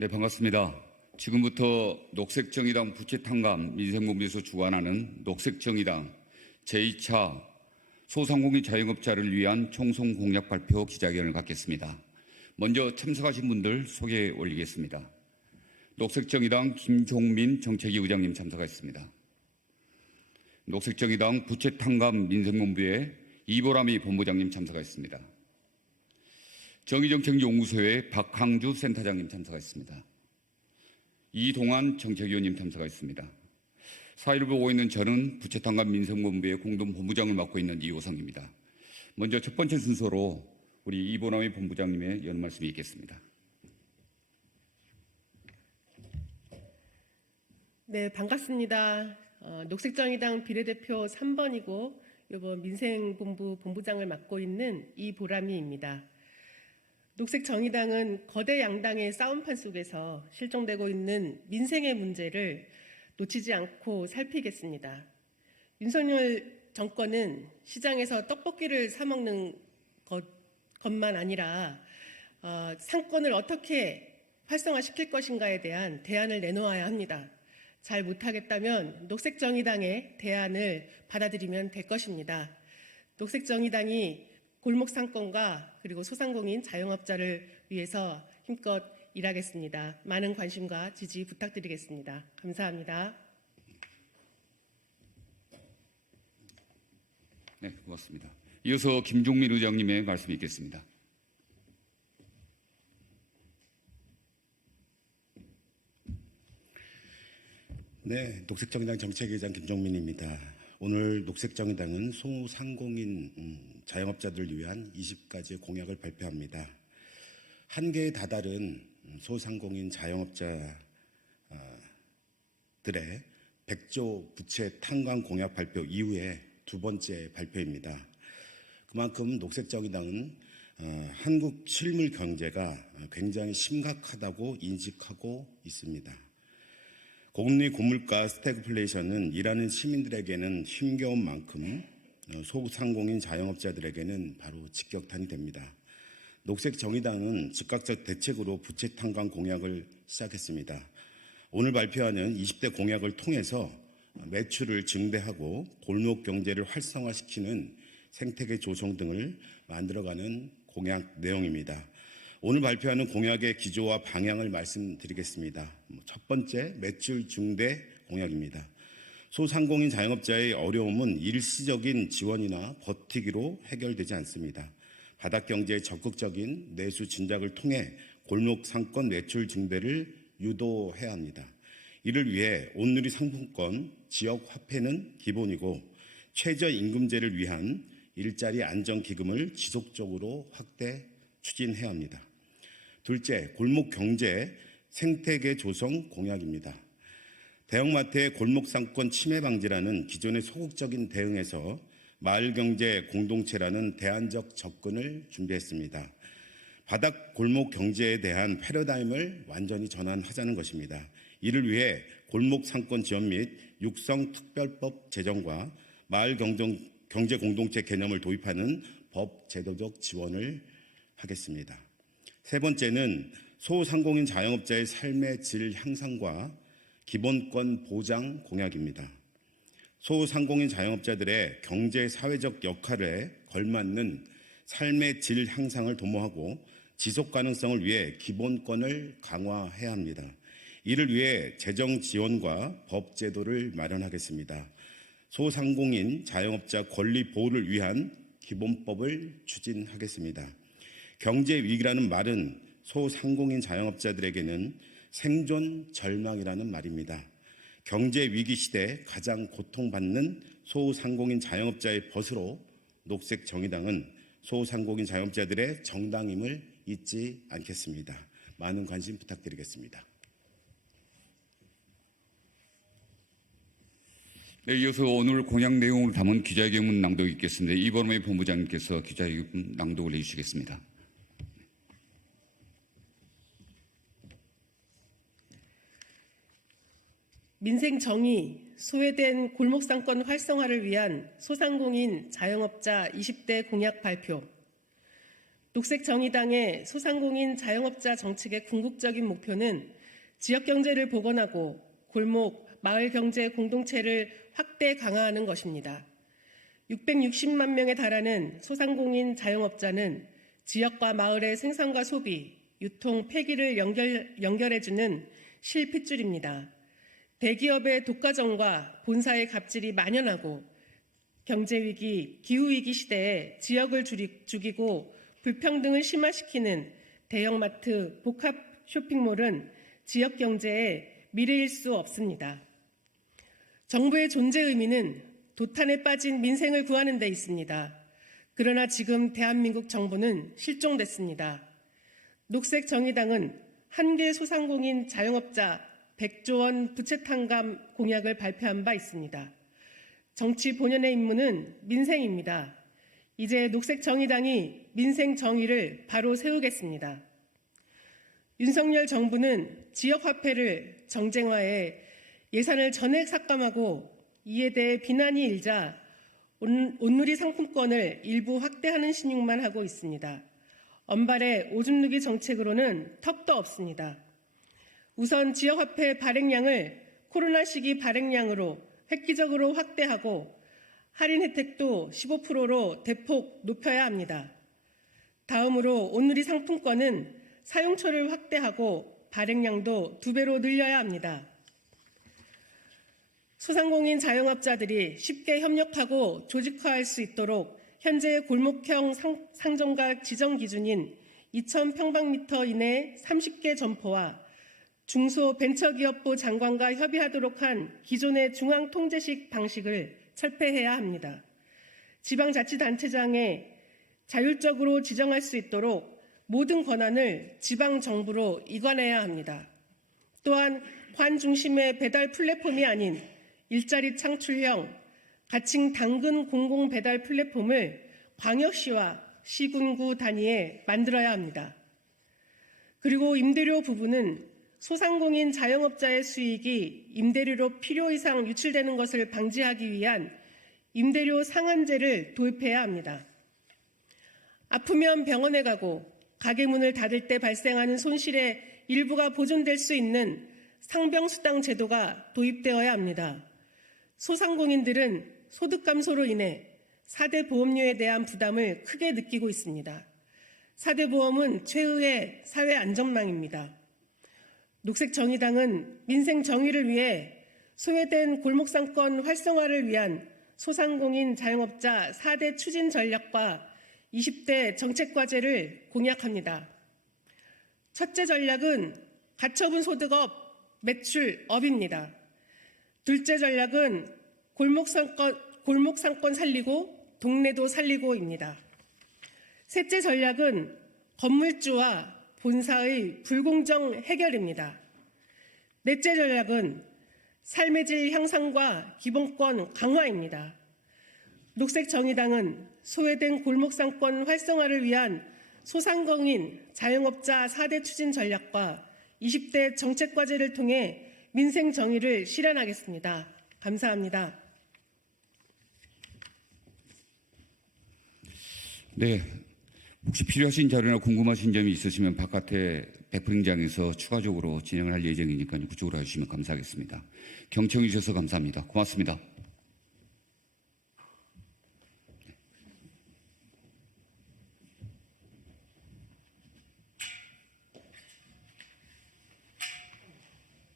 네, 반갑습니다. 지금부터 녹색정의당 부채탕감 민생본부에서 주관하는 녹색정의당 제2차 소상공인 자영업자를 위한 총선 공약 발표 기자회견을 갖겠습니다. 먼저 참석하신 분들 소개해 올리겠습니다. 녹색정의당 김종민 정책위 의장님 참석하셨습니다. 녹색정의당 부채탕감 민생본부의 이보람이 본부장님 참석하셨습니다. 정의정책연구소의 박항주 센터장님 참석하셨습니다. 이동환 정책위원님 참석하셨습니다. 4.15 보고 있는 저는 부채탕감 민생본부의 공동본부장을 맡고 있는 이호성입니다. 먼저 첫 번째 순서로 우리 이보람이 본부장님의 연 말씀이 있겠습니다. 네, 반갑습니다. 녹색정의당 비례대표 3번이고 이번 민생본부 본부장을 맡고 있는 이보람이입니다. 녹색정의당은 거대 양당의 싸움판 속에서 실종되고 있는 민생의 문제를 놓치지 않고 살피겠습니다. 윤석열 정권은 시장에서 떡볶이를 사 먹는 것만 아니라 상권을 어떻게 활성화시킬 것인가에 대한 대안을 내놓아야 합니다. 잘 못하겠다면 녹색정의당의 대안을 받아들이면 될 것입니다. 녹색정의당이 골목상권과 그리고 소상공인 자영업자를 위해서 힘껏 일하겠습니다. 많은 관심과 지지 부탁드리겠습니다. 감사합니다. 네, 고맙습니다. 이어서 김종민 의장님의 말씀이 있겠습니다. 네, 녹색정의당 정책위의장 김종민입니다. 오늘 녹색정의당은 소상공인 자영업자들을 위한 20가지의 공약을 발표합니다. 한계에 다다른 소상공인 자영업자들의 100조 부채 탕감 공약 발표 이후에 두 번째 발표입니다. 그만큼 녹색정의당은 한국 실물 경제가 굉장히 심각하다고 인식하고 있습니다. 고금리 고물가 스태그플레이션은 일하는 시민들에게는 힘겨운 만큼 소상공인 자영업자들에게는 바로 직격탄이 됩니다. 녹색정의당은 즉각적 대책으로 부채 탕감 공약을 시작했습니다. 오늘 발표하는 20대 공약을 통해서 매출을 증대하고 골목 경제를 활성화시키는 생태계 조성 등을 만들어가는 공약 내용입니다. 오늘 발표하는 공약의 기조와 방향을 말씀드리겠습니다. 첫 번째, 매출 증대 공약입니다. 소상공인 자영업자의 어려움은 일시적인 지원이나 버티기로 해결되지 않습니다. 바닥경제의 적극적인 내수 진작을 통해 골목 상권 매출 증대를 유도해야 합니다. 이를 위해 온누리 상품권, 지역 화폐는 기본이고 최저임금제를 위한 일자리 안정기금을 지속적으로 확대 추진해야 합니다. 둘째, 골목 경제 생태계 조성 공약입니다. 대형마트의 골목 상권 침해 방지라는 기존의 소극적인 대응에서 마을 경제 공동체라는 대안적 접근을 준비했습니다. 바닥 골목 경제에 대한 패러다임을 완전히 전환하자는 것입니다. 이를 위해 골목 상권 지원 및 육성 특별법 제정과 마을 경제 공동체 개념을 도입하는 법 제도적 지원을 하겠습니다. 세 번째는 소상공인 자영업자의 삶의 질 향상과 기본권 보장 공약입니다. 소상공인 자영업자들의 경제 사회적 역할에 걸맞는 삶의 질 향상을 도모하고 지속 가능성을 위해 기본권을 강화해야 합니다. 이를 위해 재정 지원과 법 제도를 마련하겠습니다. 소상공인 자영업자 권리 보호를 위한 기본법을 추진하겠습니다. 경제 위기라는 말은 소상공인 자영업자들에게는 생존 절망이라는 말입니다. 경제 위기 시대 가장 고통받는 소상공인 자영업자의 벗으로 녹색정의당은 소상공인 자영업자들의 정당임을 잊지 않겠습니다. 많은 관심 부탁드리겠습니다. 네, 이어서 오늘 공약 내용을 담은 기자회견문 낭독이 있겠습니다. 이보람의 본부장님께서 기자회견문 낭독을 해주시겠습니다. 민생 정의, 소외된 골목상권 활성화를 위한 소상공인 자영업자 20대 공약 발표. 녹색정의당의 소상공인 자영업자 정책의 궁극적인 목표는 지역경제를 복원하고 골목, 마을 경제 공동체를 확대 강화하는 것입니다. 660만 명에 달하는 소상공인 자영업자는 지역과 마을의 생산과 소비, 유통, 폐기를 연결해주는 실핏줄입니다. 대기업의 독과점과 본사의 갑질이 만연하고 경제위기, 기후위기 시대에 지역을 죽이고 불평등을 심화시키는 대형마트, 복합 쇼핑몰은 지역 경제의 미래일 수 없습니다. 정부의 존재 의미는 도탄에 빠진 민생을 구하는 데 있습니다. 그러나 지금 대한민국 정부는 실종됐습니다. 녹색정의당은 한계 소상공인 자영업자 100조 원 부채 탕감 공약을 발표한 바 있습니다. 정치 본연의 임무는 민생입니다. 이제 녹색정의당이 민생 정의를 바로 세우겠습니다. 윤석열 정부는 지역화폐를 정쟁화해 예산을 전액 삭감하고 이에 대해 비난이 일자 온누리 상품권을 일부 확대하는 신용만 하고 있습니다. 언발의 오줌 누기 정책으로는 턱도 없습니다. 우선 지역화폐 발행량을 코로나 시기 발행량으로 획기적으로 확대하고 할인 혜택도 15%로 대폭 높여야 합니다. 다음으로 온누리 상품권은 사용처를 확대하고 발행량도 2배로 늘려야 합니다. 소상공인 자영업자들이 쉽게 협력하고 조직화할 수 있도록 현재 골목형 상점가 지정 기준인 2,000평방미터 이내 30개 점포와 중소벤처기업부 장관과 협의하도록 한 기존의 중앙통제식 방식을 철폐해야 합니다. 지방자치단체장에 자율적으로 지정할 수 있도록 모든 권한을 지방정부로 이관해야 합니다. 또한 관 중심의 배달 플랫폼이 아닌 일자리 창출형 가칭 당근 공공 배달 플랫폼을 광역시와 시군구 단위에 만들어야 합니다. 그리고 임대료 부분은 소상공인 자영업자의 수익이 임대료로 필요 이상 유출되는 것을 방지하기 위한 임대료 상한제를 도입해야 합니다. 아프면 병원에 가고 가게 문을 닫을 때 발생하는 손실의 일부가 보존될 수 있는 상병수당 제도가 도입되어야 합니다. 소상공인들은 소득 감소로 인해 4대 보험료에 대한 부담을 크게 느끼고 있습니다. 4대 보험은 최후의 사회 안전망입니다. 녹색정의당은 민생 정의를 위해 소외된 골목상권 활성화를 위한 소상공인 자영업자 4대 추진 전략과 20대 정책과제를 공약합니다. 첫째 전략은 가처분 소득업, 매출업입니다. 둘째 전략은 골목상권 살리고 동네도 살리고입니다. 셋째 전략은 건물주와 본사의 불공정 해결입니다. 넷째 전략은 삶의 질 향상과 기본권 강화입니다. 녹색정의당은 소외된 골목상권 활성화를 위한 소상공인 자영업자 4대 추진 전략과 20대 정책과제를 통해 민생 정의를 실현하겠습니다. 감사합니다. 네, 혹시 필요하신 자료나 궁금하신 점이 있으시면 바깥에 백프링장에서 추가적으로 진행을 할 예정이니까요. 그쪽으로 해주시면 감사하겠습니다. 경청해 주셔서 감사합니다. 고맙습니다.